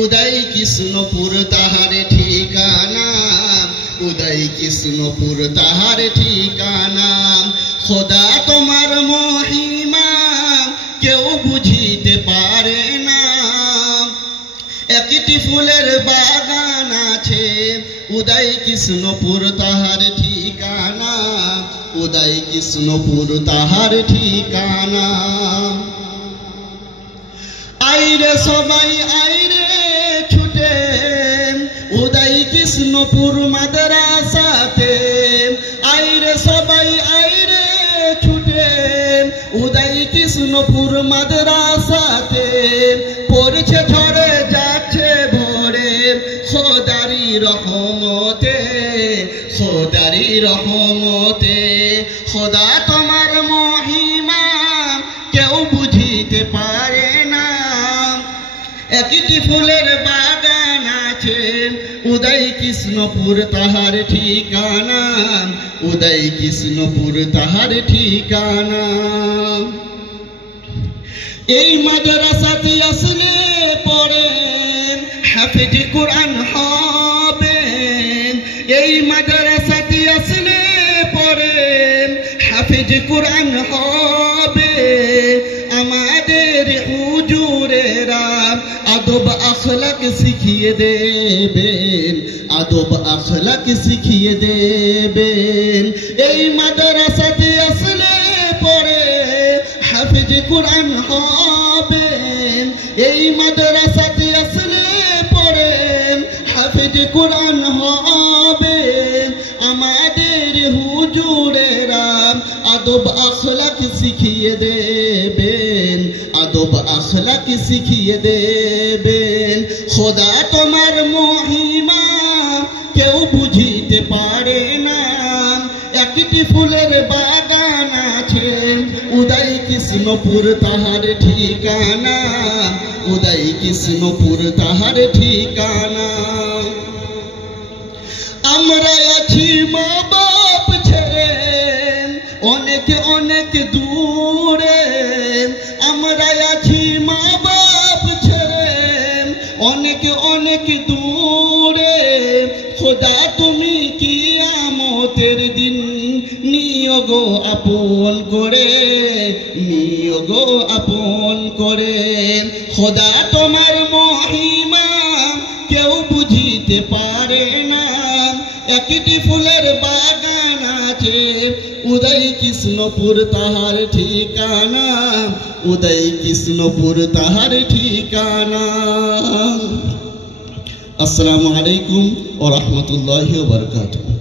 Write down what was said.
উদয় কৃষ্ণপুর তাহার ঠিকানা, উদয় কৃষ্ণপুর তাহার ঠিকানা। খোদা তোমার মহিমা কেউ বুঝিতে পারে না। একটি ফুলের বাগান আছে, উদয় কৃষ্ণপুর তাহার ঠিকানা, উদয় কৃষ্ণপুর তাহার ঠিকানা। আইরে সবাই আইরে ছুটে উদয় কৃষ্ণপুর মাদ্রাসাতে, আইরে সবাই আইরে ছুটে উদয় কৃষ্ণপুর মাদ্রাসাতে। পড়ছে ঝরে যাচ্ছে ভরে খোদারি রহমতে, খোদারি রহমতে। খোদা তোমার মহিমা কেউ বুঝিতে পারে না। একটি ফুলের বাগান আছে, উদয় কৃষ্ণপুর তাহার ঠিকানা, উদয় কৃষ্ণপুর তাহার ঠিকানা। এই মাদ্রাসাতে আসলে পড়ে হাফেজ কোরআন হবেন, এই মাদ্রাসাতে আসলে পড়ে হাফেজ কোরআন হবে। আমাদের হুজুরেরা আদব আখলাক শিখিয়ে দেবেন, আদব আখলাক শিখিয়ে দেবেন। এই মাদ্রাসাতে আসলে পড়ে হাফেজ কোরআন হবেন, এই মাদ্রাসাতে আসলে পড়ে হাফেজ কোরআন হবেন। আমাদের হুজুরেরা আদব আখলাক শিখিয়ে দেবেন, আদব আখলাক শিখিয়ে দেবেন। খোদা তোমার মহিমা কেউ বুঝিতে পারে না। একটি ফুলের বাগান আছে, উদয় কৃষ্ণপুর তাহার ঠিকানা, উদয় কৃষ্ণপুর তাহার ঠিকানা। আমরা আছি মা বাপ ছেড়ে অনেক অনেক দূরে, আমরা আছি মা বাপ ছেড়ে অনেক অনেক দূরে। খোদা তুমি কিয়ামতের দিন নিও গো আপন করে, নিও গো আপন করে। খোদা তোমার মহিমা কেউ বুঝিতে পারে না। একটি ফুলের বাগান আছে, উদয় কৃষ্ণপুর তাহার ঠিকানা, উদয় কৃষ্ণপুর তাহার ঠিকানা। আসসালামু আলাইকুম ওয়া রাহমাতুল্লাহি ওয়া বারাকাতুহু।